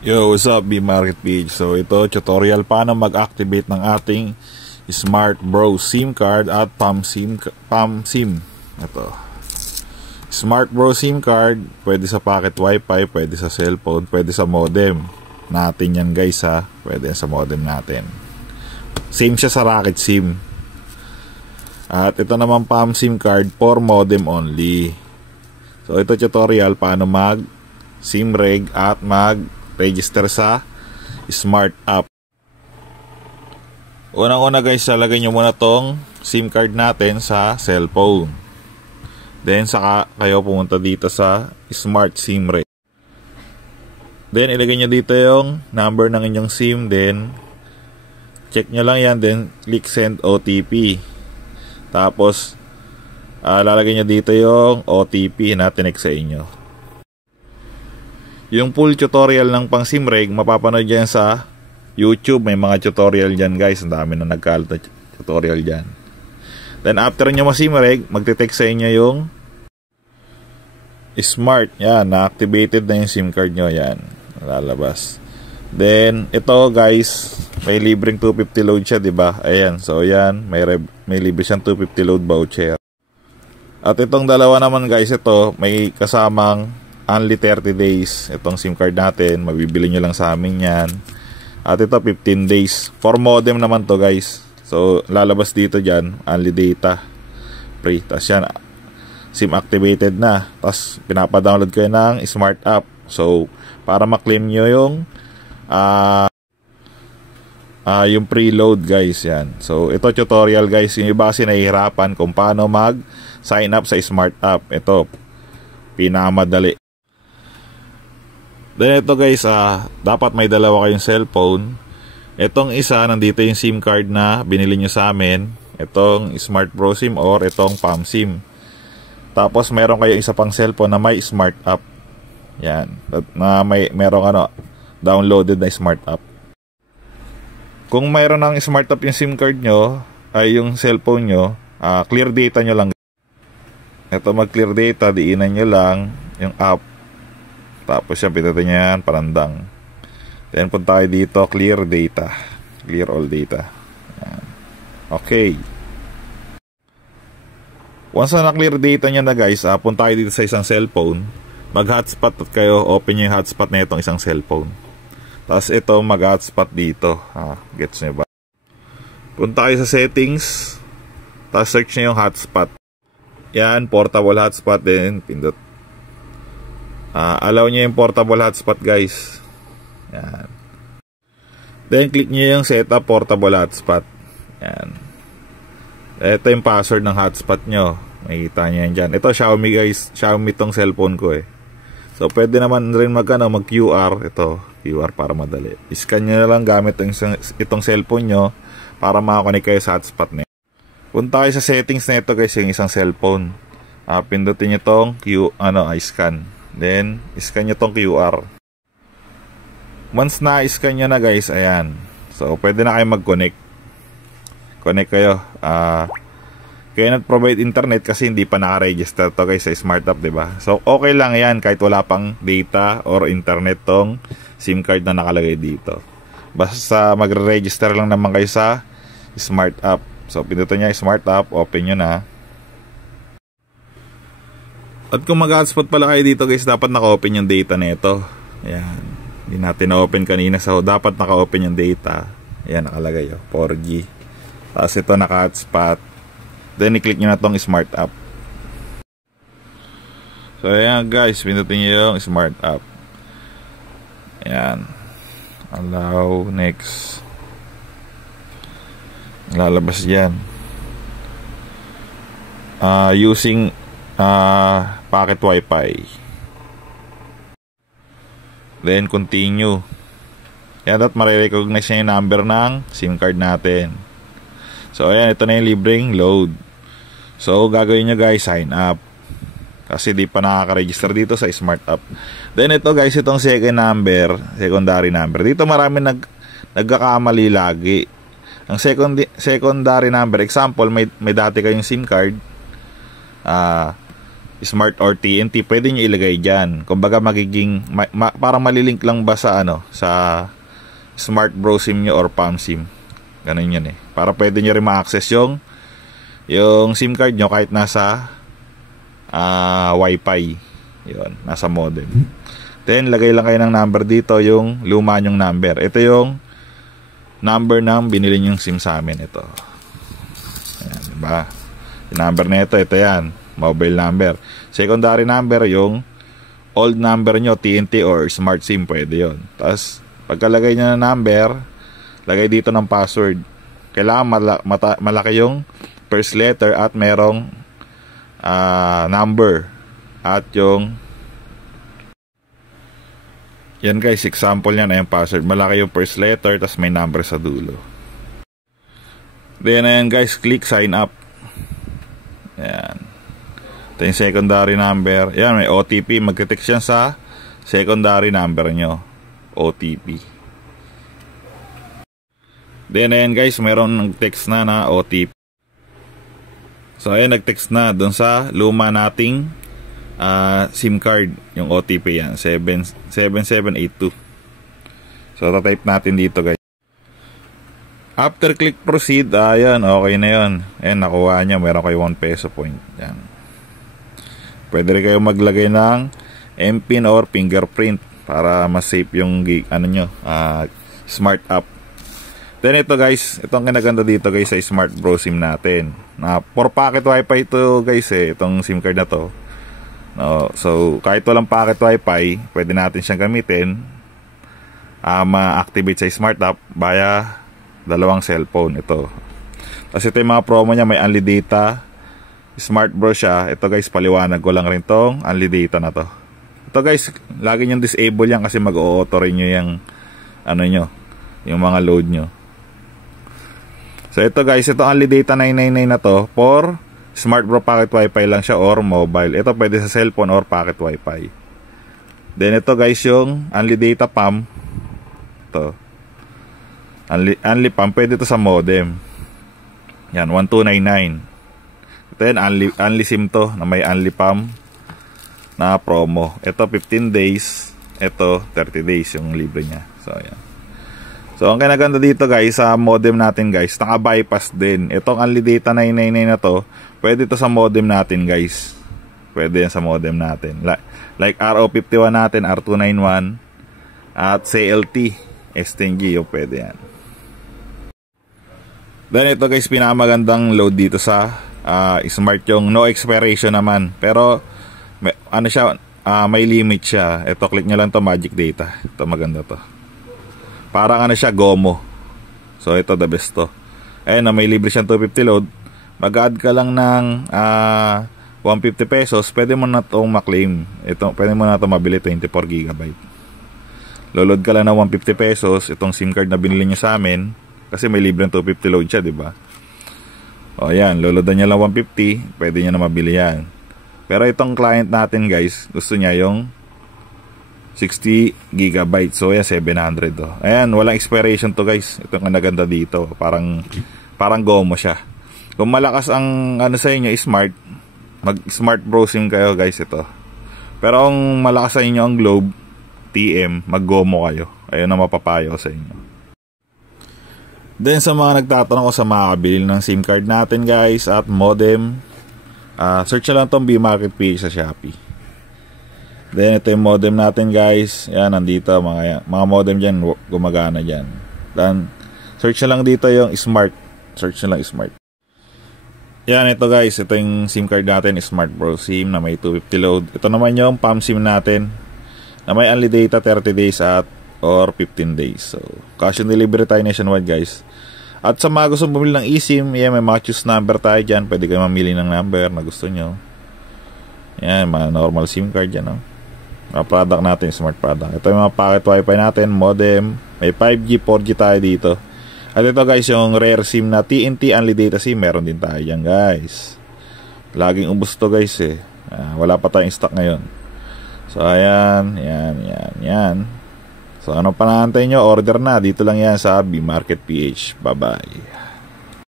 Yo, what's up, B-Market Page? So ito, tutorial paano mag-activate ng ating Smart Bro SIM card at PAM SIM. Ito. Smart Bro SIM card, pwede sa pocket wifi, pwede sa cellphone, pwede sa modem natin yan guys ha. Pwede sa modem natin. Same siya sa Rocket SIM. At ito naman PAM SIM card for modem only. So ito tutorial paano mag SIM reg at mag-register sa Smart App. Unang-una guys, lalagay nyo muna tong SIM card natin sa cellphone. Then saka kayo pumunta dito sa Smart SIM reg. Then ilagay nyo dito yung number ng inyong SIM. Then check nyo lang yan. Then click send OTP. Tapos lalagay nyo dito yung OTP na tinek sa inyo. Yung full tutorial ng pang SIM reg mapapanood dyan sa YouTube. May mga tutorial dyan guys. Ang dami na nagkalat na tutorial dyan. Then after nyo ma-SIM reg, magte-text sa inyo yung Smart. Yan, na-activated na yung SIM card nyo. Yan, lalabas. Then ito guys, may libreng 250 load siya, diba? Ayan, so yan, may libre siyang 250 load voucher. At itong dalawa naman guys, ito may kasamang only 30 days. Itong SIM card natin, mabibili nyo lang sa amin yan. At ito 15 days. For modem naman to guys. So lalabas dito dyan, only data free. Tapos yan, SIM activated na. Tapos pinapadownload kayo ng Smart App. So para maklaim nyo yung preload guys, yan. So ito tutorial guys. Yung iba kasi nahihirapan kung paano mag sign up sa Smart App. Ito pinamadali. Then ito guys, dapat may dalawa kayong cellphone. Itong isa, nandito yung SIM card na binili nyo sa amin. Itong Smart Bro SIM or itong PAM SIM. Tapos meron kayong isa pang cellphone na may Smart App. Yan, na merong downloaded na Smart App. Kung mayroon ng Smart App yung SIM card nyo, ay yung cellphone nyo, clear data nyo lang. Ito mag-clear data, diinan nyo lang yung app. Tapos yan, pindutin nyo yan, parandang. Then punta tayo dito, clear data. Clear all data. Yan. Okay. Once na clear data nyo na guys, punta tayo dito sa isang cellphone. Mag-hotspot kayo, open nyo yung hotspot na itong isang cellphone. Tapos ito, mag-hotspot dito. Gets nyo ba? Punta kayo sa settings. Tapos search nyo yung hotspot. Yan, portable hotspot din. Pindot. Allow nyo yung portable hotspot guys. Yan. Then click nyo yung setup portable hotspot. Yan. Ito yung password ng hotspot nyo. Makikita nyo yan dyan. Ito Xiaomi guys. Xiaomi tong cellphone ko eh. So pwede naman rin mag QR. Ito QR para madali. Scan nyo na lang gamit itong cellphone nyo para makakonek kayo sa hotspot na. Punta kayo sa settings na ito guys, yung isang cellphone. Pindutin nyo tong scan. Then scan nyo tong QR. Once na scan nyo na guys, ayan. So pwede na kayo mag-connect. Connect kayo. Cannot provide internet kasi hindi pa naka-register to guys sa Smart App, diba? So okay lang yan kahit wala pang data or internet tong SIM card na nakalagay dito. Basta magre-register lang naman kayo sa Smart App. So pindutin nyo Smart App, open nyo na. At kung mag-hotspot pala kayo dito guys, dapat naka-open yung data nito. Ayan. Hindi natin na-open kanina. So dapat naka-open yung data. Ayan, nakalagay 4G. Tapos ito naka-hotspot. Then i-click nyo na tong Smart App. So ayan guys, pindutin nyo yung Smart App. Ayan. Allow, next. Lalabas dyan. Using pocket wifi. Then continue. Yan, at marirecognize niya yung number ng SIM card natin. So ayan, ito na yung libreng load. So gagawin nyo guys, sign up. Kasi di pa nakaka-register dito sa Smart App. Then ito guys, itong secondary number. Dito marami nagkakamali lagi. Ang secondary number, example, may dati kayong SIM card. Smart or TNT, pwede nyo ilagay dyan. Kumbaga magiging parang malilink lang ba sa sa Smart Bro SIM nyo or Palm SIM. Ganun yun para pwede nyo rin ma-access yung SIM card nyo kahit nasa Wi-Fi. Yun, nasa modem. Then lagay lang kayo ng number dito, yung luma nyong number. Ito yung number ng binili nyong SIM sa amin. Ito. Ayan, diba? Yung number na ito yan. Mobile number. Secondary number, yung old number nyo, TNT or Smart SIM, pwede yun. Tapos, pagkalagay nyo ng number, lagay dito ng password. Kailangan malaki yung first letter at merong number. At yung yan guys, example yan ay yung password. Malaki yung first letter, tapos may number sa dulo. Then ayan guys, click sign up. Ayan. Ito yung secondary number. Yan, may OTP. Magte-text yan sa secondary number nyo. OTP. Then ayan guys, meron nag-text na OTP. So ayan, nag-text na dun sa luma nating SIM card. Yung OTP yan, 7782. So type natin dito guys. After click proceed, ayan, okay na yun. Ayan, nakuha nyo, meron kayo 1 peso point. Yan. Pwede rin kayo maglagay ng MPIN or fingerprint para mas safe yung smart app. Then ito guys, itong kinaganda dito guys sa Smart Bro SIM natin. For pocket wifi ito guys itong SIM card na to. No, so kahit walang pocket wifi, pwede natin siyang gamitin ma-activate sa smart app via dalawang cellphone. Ito. Tapos ito yung mga promo niya, may unli data. Smart Bro siya. Ito guys, paliwanag ko lang rin tong unli data na to. Ito guys, lagi nyo disable yan kasi mag-auto rin nyo yung yung mga load nyo. So ito guys, ito unli data 999 na to for Smart Bro pocket wifi lang siya or mobile. Ito pwede sa cellphone or pocket wifi. Then ito guys yung unli data PAM. Ito. Unli PAM, pwede ito sa modem. Yan, 1299. Ito yan, unli SIM to na may unli PAM na promo. Ito 15 days. Ito 30 days yung libre niya. So yan. So ang kinaganda dito guys sa modem natin guys, naka-bypass din. Itong unli data 999 na to, pwede to sa modem natin guys. Pwede yan sa modem natin. Like RO51 natin, R291 at CLT S10G, pwede yan. Then ito guys, pinakamagandang load dito sa Smart yung no expiration naman. Pero may limit siya. Ito, click nyo lang to, magic data. Ito maganda to. Parang siya, GOMO. So ito the best to. Ayun, may libre siyang 250 load. Mag-add ka lang ng 150 pesos, pwede mo na itong maklaim. Pwede mo na itong mabili 24 GB. Load ka lang ng 150 pesos itong SIM card na binili nyo sa amin. Kasi may libre ng 250 load siya, diba? O yan, loloadan niya lang 150, pwede niya na mabili yan. Pero itong client natin guys, gusto niya yung 60 GB. So yan, 700 to. Ayan, walang expiration to guys. Ito ang naganda dito. Parang GOMO siya. Kung malakas ang sa inyo, smart, mag-Smart Bro SIM kayo guys, ito. Pero kung malakas sa inyo ang Globe TM, mag-GOMO kayo. Ayun ang mapapayo sa inyo. Then sa mga nagtatanong ko sa makakabili ng SIM card natin guys at modem, search na lang itong B-Market PH sa Shopee. Then ito yung modem natin guys. Yan, nandito mga modem dyan, gumagana dyan. Then search na lang dito yung Smart. Search na lang Smart. Yan, ito guys, ito yung SIM card natin, Smart Bro SIM na may 250 load. Ito naman yung PAM SIM natin na may unli data 30 days or 15 days. So cash on delivery tayo nationwide guys. At sa mga gusto bumili ng eSIM, yan, may mga choose number tayo dyan. Pwede kayo mamili ng number na gusto nyo. Yan, mga normal SIM card yan, no? Mga product natin, smart product. Ito yung mga pocket wifi natin, modem. May 5G, 4G tayo dito. At ito guys, yung rare SIM na TNT Unli Data SIM, meron din tayo dyan guys. Laging ubos to guys wala pa tayong stock ngayon. So ayan, yan. So ano pa naantay nyo, order na. Dito lang yan sa B-Market PH. Bye bye.